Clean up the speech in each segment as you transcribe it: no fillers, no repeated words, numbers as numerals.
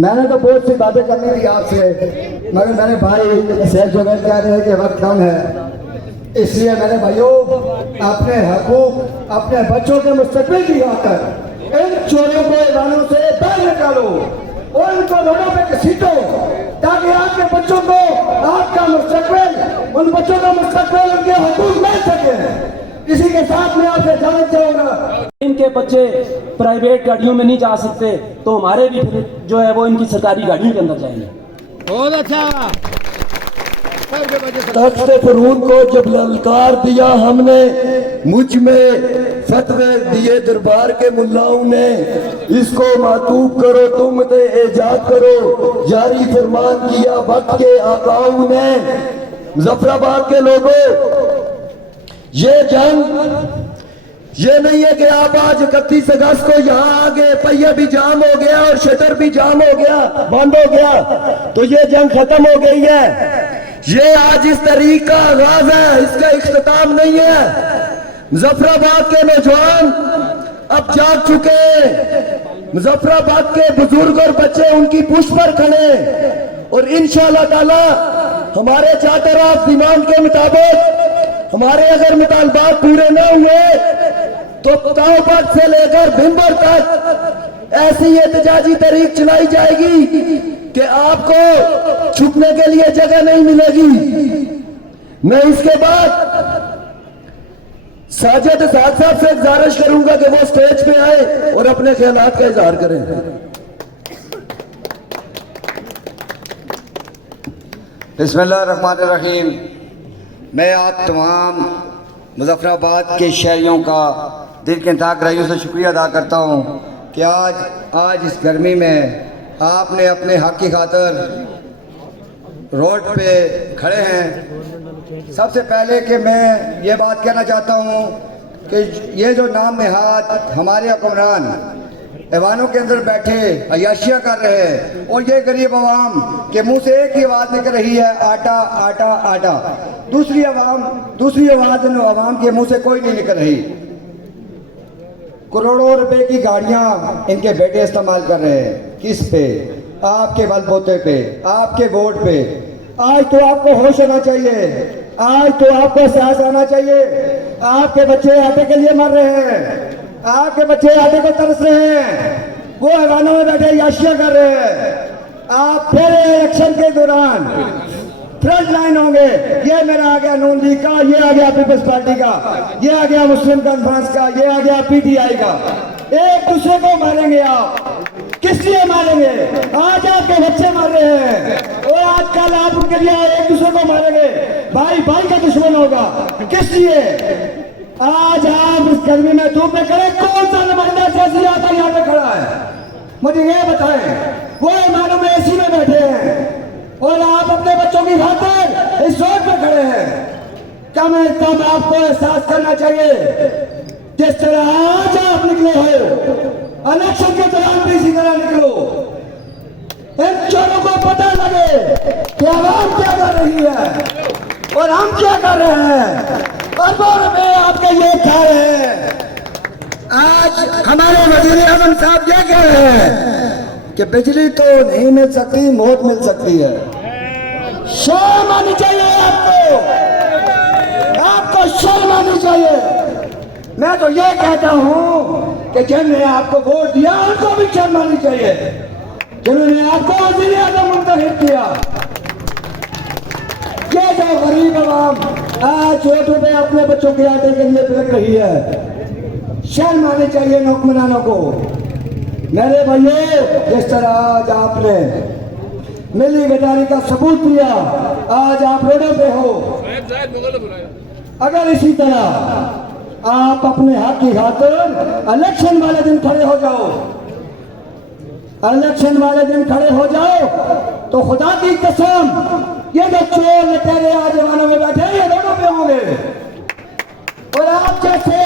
मैंने तो बहुत सी बातें करनी थी आपसे, मगर मेरे भाई शेख जुबैर कह रहे हैं कि वक्त कम है, इसलिए मेरे भाइयों अपने हकूक अपने बच्चों के मुस्तकबिल की खातिर इन चोरों को ऐवानों से बाहर निकालो और इनको रोडों पे घसीटो, ताकि आपके बच्चों को आपका मुस्तकबिल, उन बच्चों का मुस्तकबिल, उनके हकूक मिल सके। इसी के साथ मैं आपसे जानना चाहूंगा, इनके बच्चे प्राइवेट गाड़ियों में नहीं जा सकते तो हमारे भी फिर जो है वो इनकी सरकारी गाड़ियों के अंदर जाएंगे। बहुत अच्छा। तख्त फरून को जब ललकार दिया हमने, मुझ में फतवे दिए दरबार के मुल्लाओं ने, इसको मातूब करो तुम ते एजाद करो, जारी फरमान किया वक्त के आकाओं ने। मुजफ्फराबाद के लोगों, ये जंग ये नहीं है कि आप आज 31 अगस्त को यहाँ आगे पहिया भी जाम हो गया और शटर भी जाम हो गया, बंद हो गया, तो ये जंग खत्म हो गई है। ये आज इस तरीक का आगाज है, इसका इख्तिताम नहीं है। मुजफ्फराबाद के नौजवान अब जाग चुके हैं, मुजफ्फराबाद के बुजुर्ग और बच्चे उनकी पुष्ट पर खड़े, और इंशाअल्लाह ताला हमारे चातराफ डिमांड के मुताबिक हमारे अगर मुतालबात पूरे न हुए तो ताऊपट से लेकर भिंबर तक ऐसी एहतजाजी तहरीक चलाई जाएगी कि आपको छुपने के लिए जगह नहीं मिलेगी। मैं इसके बाद साजिद साहब से गुजारिश करूंगा कि वो स्टेज पे आए और अपने ख्यालात का इजहार करें। बिस्मिल्लाहिर्रहमानिर्रहीम। मैं आप तमाम मुजफ्फराबाद के शहरियों का दिल के इंतहा गहराइयों से शुक्रिया अदा करता हूँ कि आज इस गर्मी में आपने अपने हक की खातिर रोड पे खड़े हैं। सबसे पहले कि मैं ये बात कहना चाहता हूँ कि ये जो नाम नहाद हमारे हुक्मरान ऐवानों के अंदर बैठे अय्याशियाँ कर रहे हैं और ये गरीब आवाम के मुंह से एक ही आवाज़ निकल रही है, आटा आटा आटा। दूसरी आवाज़ इन आवाम के मुंह से कोई नहीं निकल रही। करोड़ों रुपए की गाड़ियां इनके बेटे इस्तेमाल कर रहे हैं, किस पे? आपके बलबूते पे, आपके वोट पे। आज तो आपको होश आना चाहिए, आज तो आपको एहसास आना चाहिए। आपके बच्चे आटे के लिए मर रहे हैं, आपके बच्चे आटे को तरस रहे हैं, वो हैवानों में बैठे याशियां कर रहे हैं। आप फिर इलेक्शन के दौरान फ्रंट लाइन होंगे। ये मेरा आ गया नून लीग का, ये आ गया पीपल्स पार्टी का, ये आ गया मुस्लिम कॉन्फ्रेंस का, ये आ गया पीटीआई का। एक दूसरे को मारेंगे आप, किस लिए मारेंगे? आज आपके बच्चे मार रहे हैं और आजकल आप उनके लिए एक दूसरे को मारेंगे, भाई भाई का दुश्मन होगा। किस लिए? आज आप इस गर्मी में धूप में खड़े, कौन सा नुमाइंदा सियासी आता यहाँ पे खड़ा है? मुझे ये बताएं। वो ईमानों में एसी में बैठे हैं और आप अपने बच्चों की खातिर इस रोड पे खड़े हैं। कम से कम आपको एहसास करना चाहिए, जिस तरह आज आप निकले हो, इलेक्शन के दौरान भी इसी तरह निकलो। इन चोरों को पता लगे कि आवाम क्या कर रही है और हम क्या कर रहे हैं। अरबों रुपए आपके ये खा रहे हैं। आज हमारे वजीर आजम साहब क्या कह रहे हैं कि बिजली तो नहीं मिल सकती, मौत मिल सकती है। शर्म आनी चाहिए आपको, आपको शर्म आनी चाहिए। मैं तो ये कहता हूं कि जिन्होंने आपको वोट दिया उनको भी शर्म आनी चाहिए, जिन्होंने आपको वजीर आजम मुंतखब किया। ये जो गरीब आवाम आज वोटों पे अपने बच्चों के आटे के लिए बिलक रही है, शर्म आनी चाहिए हुक्मरानों को। मेरे भाइयों, जिस तरह आज आपने मिली गद्दारी का सबूत दिया, आज आप रोडों पे हो। अगर इसी तरह आप अपने हक की खातिर इलेक्शन वाले दिन खड़े हो जाओ, इलेक्शन वाले दिन खड़े हो जाओ, तो खुदा की कसम ये जो चोर लटेरे आज जवानों में बैठे ये रोडों पे होंगे और आप जैसे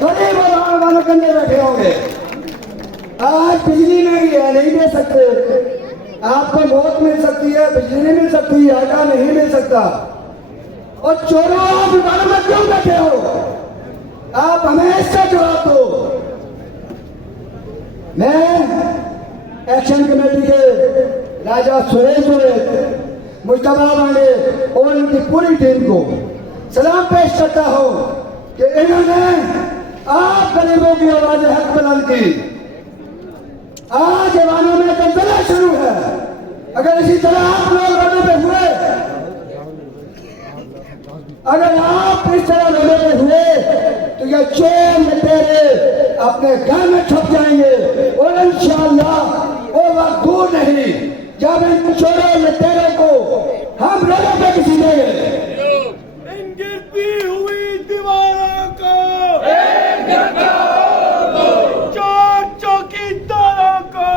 गरीब वालों के अंदर बैठे होंगे। आज बिजली नहीं है, नहीं दे सकते, आपको मौत मिल सकती है, बिजली नहीं मिल सकती, आटा नहीं मिल सकता। और चोरों आप विमानों में क्यों बैठे हो? आप हमें इसका जवाब दो। मैं एक्शन कमेटी के राजा सुरेश मुश्तबा वाले और उनकी पूरी टीम को सलाम पेश करता हूं कि इन्होंने आप गरीबों की आवाज़ें हक बुलंद की। आज जवानों में दलदला शुरू है। अगर इसी तरह आप लोग रोडों पे हुए, अगर आप इस तरह रोडों पे हुए तो ये चोर लुटेरे अपने घर में छुप जाएंगे और इंशाअल्लाह वो वक्त दूर नहीं जब इन चोरों लुटेरों को हम रोडों पे किसी देंगे। इन गिरती हुई दीवारों को एक धक्का दो, चोर चौकीदारों को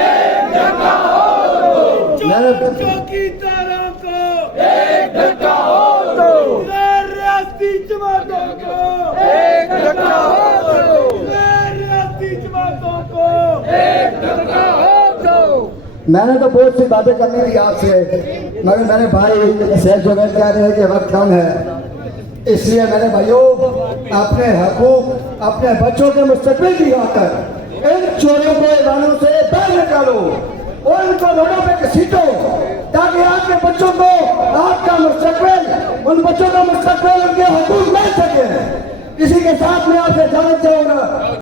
एक धक्का दो, चोर चौकीदारों को एक धक्का दो, रियासती जमातों को एक धक्का दो, रियासती जमातों को एक धक्का दो। मैंने तो बहुत सी बातें करनी थी आपसे, मगर मेरे भाई शेख जोगेन कह रहे हैं कि वक्त कम है, इसलिए मेरे भाइयों अपने हकूक अपने बच्चों के मुस्तकबिल की खातिर इन चोरों को ईरानों से बाहर निकालो और इनको रोडों पे घसीटो ताकि आपके बच्चों को आपका मुस्तकबिल, उन बच्चों का मुस्तकबिल, उनके हकूक मिल सके। इसी के साथ मैं आपसे जानना चाहूंगा